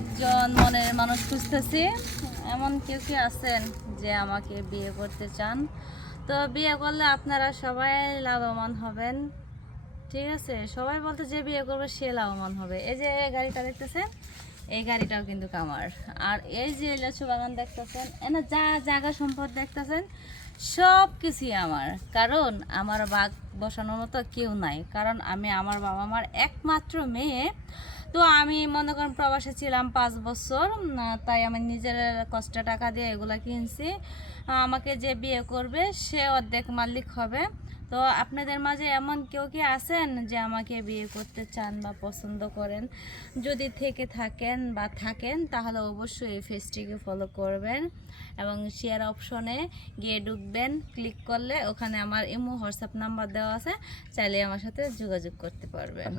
একজন মনের মানুষ খুঁজতেছি। এমন কেউ কি আছেন যে আমাকে বিয়ে করতে চান? তো বিয়ে করলে আপনারা সবাই লাভবান হবেন। ঠিক আছে, সবাই বলতে যে বিয়ে করবে সে লাভবান হবে। এই যে এই গাড়িটা দেখতেছেন, এই গাড়িটাও কিন্তু আমার। আর এই যে লিচু বাগান দেখতেছেন, এনে যা জায়গা সম্পদ দেখতেছেন সব কিছুই আমার। কারণ আমার বাগ বসানোর মতো কেউ নাই, কারণ আমি আমার বাবা মার একমাত্র মেয়ে। তো আমি মনে করেন প্রবাসে ছিলাম 5 বছর, তাই আমি নিজের কষ্টের টাকা দিয়ে এগুলো কিনছি। আমাকে যে বিয়ে করবে সে অর্ধেক মালিক হবে। তো আপনাদের মাঝে এমন কেউ কি আছেন যে আমাকে বিয়ে করতে চান বা পছন্দ করেন? যদি থেকে থাকেন বা থাকেন তাহলে অবশ্যই এই পেজটিকে ফলো করবেন এবং শেয়ার অপশনে গিয়ে ঢুকবেন। ক্লিক করলে ওখানে আমার ইমো হোয়াটসঅ্যাপ নাম্বার দেওয়া আছে, চাইলে আমার সাথে যোগাযোগ করতে পারবেন।